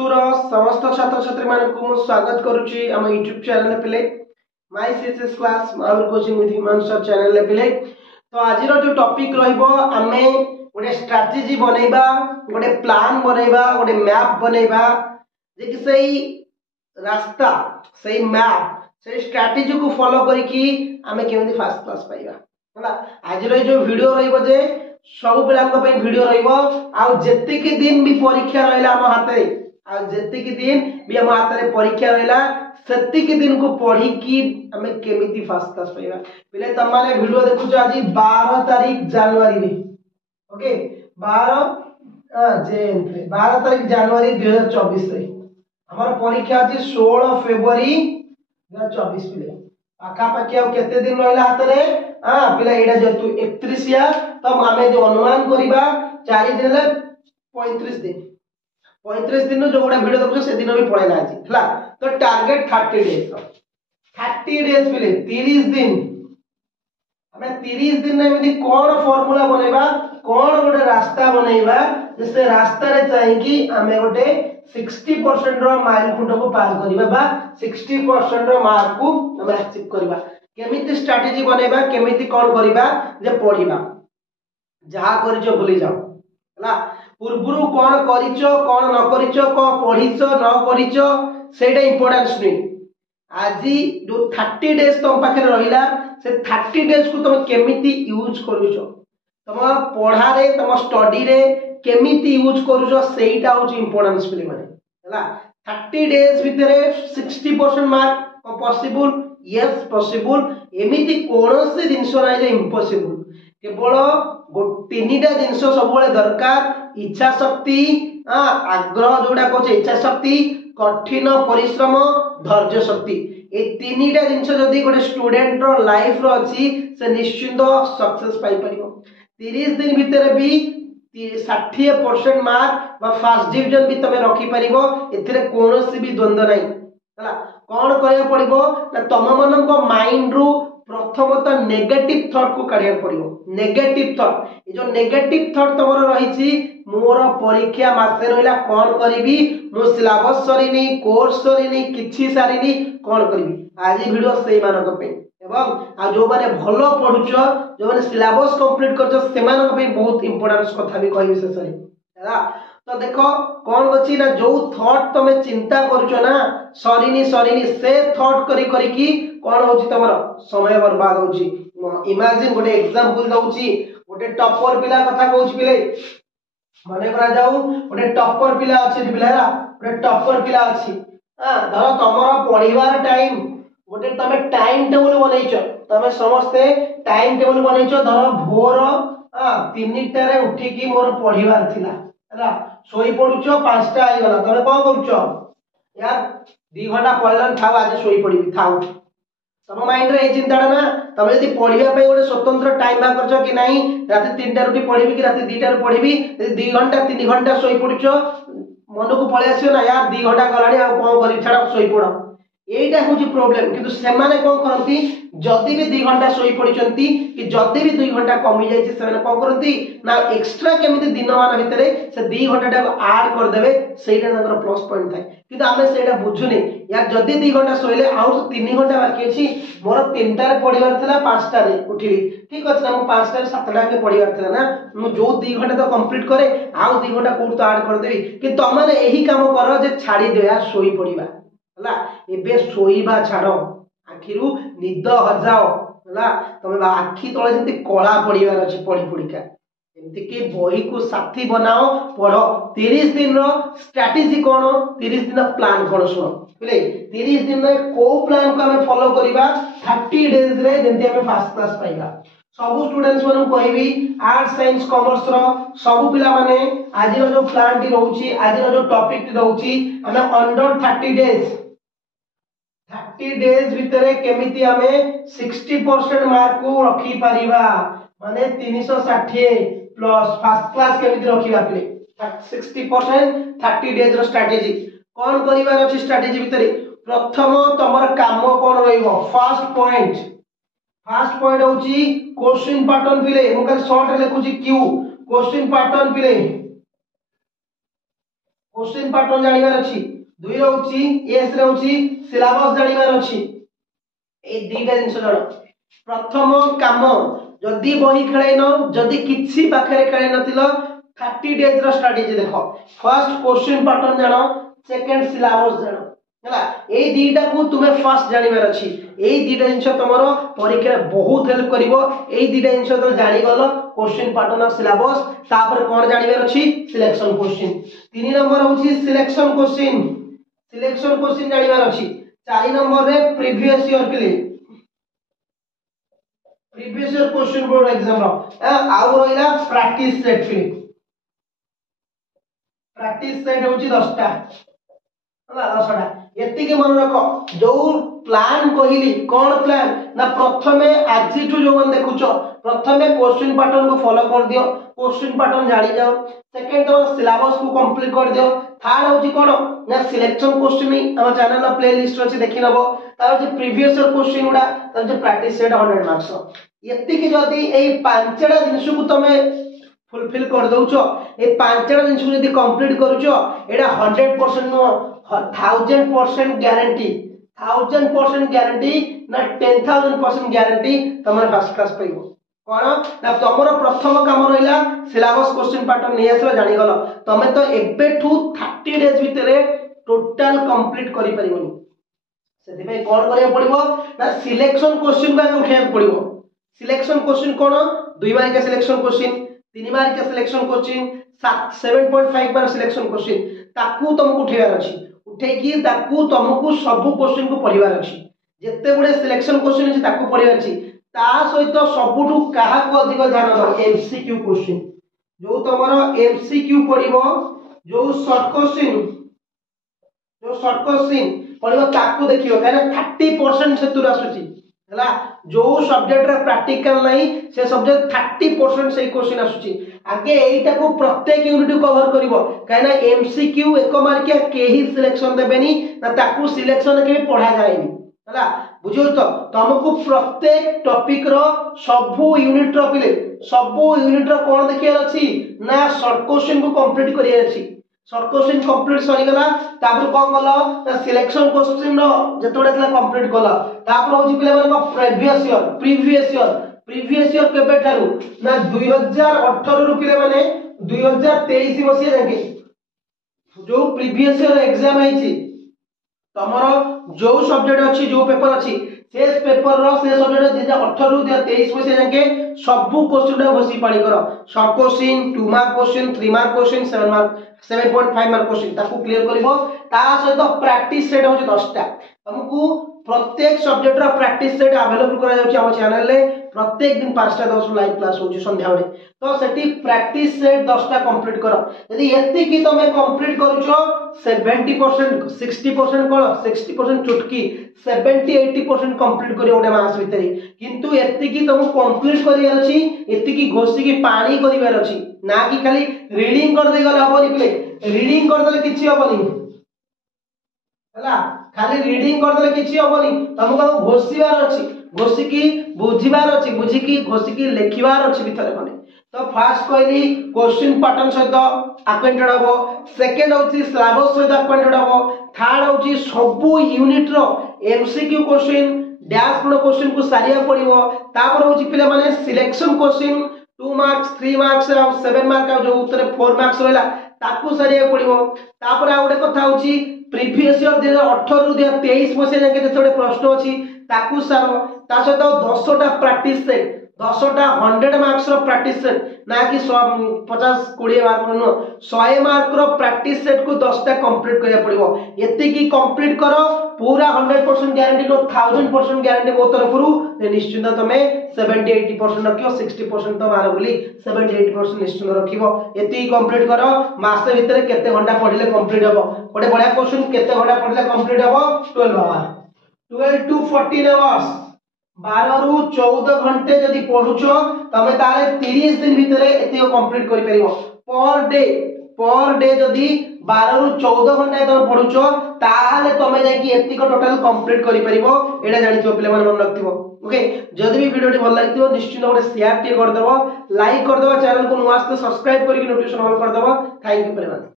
+2 रो समस्त छात्र छात्री मानक मु स्वागत करूची हम YouTube चैनल पे माय सीएसएस क्लास माउल coaching with Himanshu sir channel पे तो आज रो जो टॉपिक रहइबो हमें गोटे स्ट्रेटजी बनेबा गोटे प्लान बनेबा गोटे मैप बनेबा जे कि सही रास्ता सही मैप सही स्ट्रेटजी को फॉलो करिकी हमें केमती फर्स्ट क्लास पाइबा हला आज रो जो वीडियो रहइबो जे सब पिलांक पे वीडियो रहइबो आ जेतिक दिन भी परीक्षा रहला हम हाथे आ जेतिक दिन भी हम हाथे परीक्षा रहला सेतिक दिन को पढ़ी की हमें केमिति फर्स्ट क्लास पाइबा पहिले त माने वीडियो देखु आज 12 तारीख जनवरी रे ओके 12 तारीख जनवरी 2024 रे हमर परीक्षा अछि 16 फरवरी 2024 पिले आखा पाखी आ केते दिन रहला हाथे हां पिला एडा जेतु 31 या तब हमें जो अनुमान करिबा 4 दिन ले 35 दिन 35 दिन जो गोटा वीडियो देखो से दिन भी पळेला अछि हला तो टारगेट 30 डेज 30 डेज पिले 30 दिन हमें 30 दिन में एमि कोन फार्मूला बनेबा कोन गोटे रास्ता बनेबा से रास्ता रे चाहि कि हमें गोटे 60% रो माइल खुंट को पार करिबा बा 60% रो मार्क को हमें अचीव करिबा केमिति स्ट्रेटजी बनेबा केमिति कोन करिबा जे पढिबा जहा करिचो भूली जाओ हला पूर्वरु कोन करिचो कोन न करिचो को पढिचो न करिचो सेटा इंपोर्टेंस नै आजी जो 30 डेज तुम पाखे रहिला से 30 डेज को तुम केमिति यूज करूचो तुम पढ़ा रे तुम स्टडी रे केमिति यूज करूचो सेटा होची इंपोर्टेंस पिले माने हला 30 डेज भितरे 60% मार्क पॉसिबल यस पॉसिबल एमिति कोनोसी जिंस नै जे इम्पॉसिबल केवल तीनटा जिंस सब दरकार इच्छा शक्ति आग्रह जोड़ा कहछे इच्छा शक्ति कठिन परिश्रम धैर्य शक्ति ए तीनटा जिंस जदी गोटे स्टूडेंट रो लाइफ रो अछि से निश्चित सक्सेस पाई परिबो 30 दिन भितर भी 60% मार्क बा फर्स्ट डिवीजन भी तमे रखी परिबो एथिरे कोनोसी भी द्वंद्व नै हला कोन करया पड़िबो ना तम मनन को माइंड रू प्रथमतः नेगेटिव थॉट को काढिया पड़िबो नेगेटिव थॉट ए जो नेगेटिव थॉट तमरो रहिछि मोर परीक्षा मासे रहला कोन करिवि मो सिलेबस सरिनी कोर्स सरिनी किछि सारिनी कोन करिवि आज वीडियो सेही मानक पे एवं आ जो माने भलो पढुचो जो माने सिलेबस कंप्लीट करछो से मानक पे बहुत इंपोर्टेंस कथा भी कहि विशेषरी हैला तो देखो कोन अछि ना जो थॉट तमे चिंता करछो ना सरिनी से थॉट करी की कोन होछि तमरो समय बर्बाद होछि इमेजिन गोटे एग्जांपल दउछि गोटे टॉपर पिला कथा कहउछि पिले माने करा जाऊ गोटे टॉपर पिला अछि पिलारा गोटे टॉपर पिला अछि धर तमरो पढिबार टाइम गोटे तमे टाइम टेबल बनैछो तमे समस्ते टाइम टेबल बनैछो धर भोर 3टा रे उठी की मोर पढिबार थिला हला सोई पडुछो 5टा आइ गला तमे कोन करूछो यार 2 घंटा पढलन थाउ आज सोई पडिबी थाउ तम माइंड रे ए चिंता ना तमे यदि पढिबा पे गोटे स्वतंत्र टाइम बा करछो कि नाही राती 3टा रुटी पढिबी कि राती 2टा रे पढिबी यदि 2 घंटा 3 घंटा सोई पडुछो मन को पळे आसियो ना यार 2 घंटा गलाडी आ कोन करी छाडा सोई पडो एटा होची प्रॉब्लम किंतु से माने कोन करंती जदी भी 2 घंटा सोई पडिचंती कि जदी भी 2 घंटा कमी जायछि से माने कोन करंती ना एक्स्ट्रा केमिति दिन मान भितरे से 2 घंटा को ऐड कर देबे सेटा नगर प्लस पॉइंट थाय किंतु हमें सेटा बुझुनी यार जदी 2 घंटा सोइले आउ 3 घंटा बाकी अछि मोर 3टा रे पढिबार थिला 5टा रे उठिली ठीक अछि ना मु 5टा रे 7टा के पढिबार थिला ना मु जो 2 घंटा तो कंप्लीट करे आउ 2 घंटा कोड तो ऐड कर देबी कि तमाने एही काम करो जे छाडी दे यार सोई पडिबा हला एबे सोईबा छाड़ो आखिरु निद हजाओ हला तमे आखी तळे जंती कोळा पडिबार अछि पढी पढिका एमति के बही को साथी बनाओ पढो 30 दिन रो स्ट्रेटजी कोन 30 दिन प्लान कोन सुनो बुझले 30 दिन में को प्लान को हमें फॉलो करिबा 30 डेज रे जंती हमें फर्स्ट क्लास पाइबा सब स्टूडेंट्स मन कहबी आर्ट्स साइंस कॉमर्स रो सब पिला माने आज रो जो प्लान टी रहउची आज रो जो टॉपिक टी रहउची हमें अंडर 30 डेज 30 डेज भितरे केमिति हमें 60% मार्क को रखी परिबा माने 360 प्लस फर्स्ट क्लास केमिति रखिबा पिले 60% 30 डेज रो स्ट्रेटजी कोन करिवार अछि स्ट्रेटजी भितरे प्रथम तमर काम कोन रहइबो फर्स्ट पॉइंट होची क्वेश्चन पैटर्न पिले मु कल शॉर्ट लेखुची क्यू क्वेश्चन पैटर्न पिले क्वेश्चन पैटर्न जानिबार अछि दुई रहउची एस रहउची सिलेबस जानिबार अछि ए दीटा जिंस जण प्रथम काम जदी बही खेलाइन जदी किछि पाखरे खेलाइ नथिल 30 डेज रो स्ट्रेटजी देखो फर्स्ट क्वेश्चन पैटर्न जानो सेकंड सिलेबस जानो हला ए दीटा को तुमे फर्स्ट जानिबार अछि ए दीटा जिंस तमरो परीक्षा बहुत हेल्प करिवो ए दीटा जिंस तो जानि गलो क्वेश्चन पैटर्न और सिलेबस तापर कोन जानिबार अछि सिलेक्शन क्वेश्चन 3 नंबर होछि सिलेक्शन क्वेश्चन जानिबार अछि 4 नंबर रे प्रीवियस ईयर के लिए previous year question board exam रो आउ रहिला प्रैक्टिस सेट पे प्रैक्टिस सेट होछि 10 टा हला 10 टा एति के मन रखो जो प्लान कहिली कोन प्लान ना प्रथमे आजि टू जो मन देखुचो प्रथमे क्वेश्चन पैटर्न को फॉलो कर दियो क्वेश्चन पैटर्न जानि जाओ सेकंड तो सिलेबस को कंप्लीट कर दियो थर्ड होछि कोन ना सिलेक्शन क्वेश्चन हम चैनल ला प्लेलिस्ट अछि देखि नबो तार जे प्रीवियस ईयर क्वेश्चन उडा तार जे प्रैक्टिस सेट 100 मार्क्स एति के जदी एई पांचटा जिंस को तमे फुलफिल कर दउचो ए पांचटा जिंस को जदी कंप्लीट करूचो एडा 100% नो 1000% गारंटी 1000% गारंटी ना 10000% गारंटी तमर फर्स्ट क्लास पाइबो कोन ना तमरो प्रथम काम रहिला सिलेबस क्वेश्चन पैटर्न नै आसला जानि गलो तमे तो एबेठू 30 डेज भितरे टोटल कंप्लीट करि परिबोनी सेति पे कोन करिया पड़िबो ना सिलेक्शन क्वेश्चन को उठेया पड़िबो सिलेक्शन क्वेश्चन कोन 2 मार्क के सिलेक्शन क्वेश्चन 3 मार्क के selection question 7.5 mark selection question ताकू तुमको उठेयार अछि उठे की ताकू तुमको सब क्वेश्चन को पढिबार अछि जत्ते गुडे सिलेक्शन क्वेश्चन अछि ताकू पढिबार अछि ता सहित सबुठु काहा को अधिक ध्यान दो एमसीक्यू क्वेश्चन जो तमरो एमसीक्यू पढिबो जो शॉर्ट क्वेश्चन पढिबो ताकू देखियो काना 30% सेतुर आसुची हला जो सब्जेक्ट रे प्रैक्टिकल नहीं से सब्जेक्ट 30% से क्वेश्चन आसुची आगे एटा को प्रत्येक यूनिट कवर करिवो काना एमसीक्यू एक मार्किया केही सिलेक्शन देबेनी ना ताकू सिलेक्शन के पढा जायनी हला बुझियो तो तुमको प्रत्येक टॉपिक रो सबु यूनिट रो पिले सबु यूनिट रो कोन देखिया अछि ना शॉर्ट क्वेश्चन को कंप्लीट करिया अछि शॉर्ट क्वेश्चन कंप्लीट सरी गला तापर कोन गलो ना सिलेक्शन क्वेश्चन रो जतोडा थला कंप्लीट गला तापर होछि पिले माने प्रीवियस ईयर केबे थारु ना 2018 रु पिले माने 2023 बसिया जाके जो प्रीवियस ईयर एग्जाम आइछि तमरो जो सब्जेक्ट अछि जो पेपर अछि से पेपर रो से सब्जेक्ट 2018 रु 2023 बसिया जाके सब क्वेश्चन घोसी पानी करो short question 2 mark question 3 mark question 7.5 mark question ताकू क्लियर करबो ता सहित प्रैक्टिस सेट होछि 10 टा हमकू प्रत्येक सब्जेक्ट रा प्रैक्टिस सेट अवेलेबल करा जाउछि हम चैनल रे प्रत्येक दिन 5 टा 10 लाइव क्लास होछि संध्या बेले तो सेठी प्रैक्टिस सेट 10 टा कंप्लीट करो यदि एति की तमे कंप्लीट करूछो 70% 60% कोन 60% चुटकी 70-80% कंप्लीट करियो ओटे मास भितरी किंतु एति की तुम कंप्लीट करियार अछि एति की घोसी की पानी करिवार अछि ना कि खाली रीडिंग कर दे गला हबो निकले रीडिंग कर देले किछि हबोनी हला खाली रीडिंग कर देले किछि हबोनी तुमको घोसीवार अछि घोसी की बुझिवार अछि बुझी की घोसी की लेखिवार अछि भितरे कोने तो फर्स्ट कहली क्वेश्चन पैटर्न सहित अक्वेंटेड हबो सेकंड होछि सिलेबस सहित अक्वेंटेड हबो थर्ड होछि सबु यूनिट रो एमसीक्यू क्वेश्चन डैश गुण क्वेश्चन को सारिया पड़िबो तापर होछि पिला माने सिलेक्शन क्वेश्चन 2 मार्क्स 3 मार्क्स और 7 मार्क जो उत्तर 4 मार्क्स रहला ताकू सारिया पड़िबो तापर आ गुटे कथा होछि प्रीवियस ईयर 2018 रु 2023 बसे जाके जेतोडे प्रश्न अछि ताकू सारो ता सहित 10 टा प्रैक्टिस सेट 10 टा 100 मार्क्स रो प्रैक्टिस सेट ना कि 50 20 मार्क नो 100 मार्क रो प्रैक्टिस सेट को 10 टा कंप्लीट करिया पड़िबो एते की कंप्लीट करो पूरा 100% गारंटी नो 1000% गारंटी मो तरफ रु निश्चित तमे 70-80% रखियो 60% तो मार बोली 70-80% निश्चित रखिबो एते कंप्लीट करो मास भीतर केते घंटा पढिले कंप्लीट हबो ओडे बडा क्वेश्चन केते घंटा पढिले कंप्लीट हबो 12 आवर 12 to 14 आवर्स 12 रु 14 घंटे जदी पढुछो तमे ताले 30 दिन भीतर एते कंप्लीट करि परिबो पर डे जदी 12 रु 14 घंटा तमे पढुछो ताहाले तमे जाय कि एतिक टोटल कंप्लीट करि परिबो एडा जानिछो पिले मन मन रखतिबो ओके जदी भी वीडियो टी भल लागितो निश्चित ओडे शेयर टी कर देबो लाइक कर देबो चैनल को नुआस्ते सब्सक्राइब करिक नोटिफिकेशन ऑन कर देबो थैंक यू वेरी मच।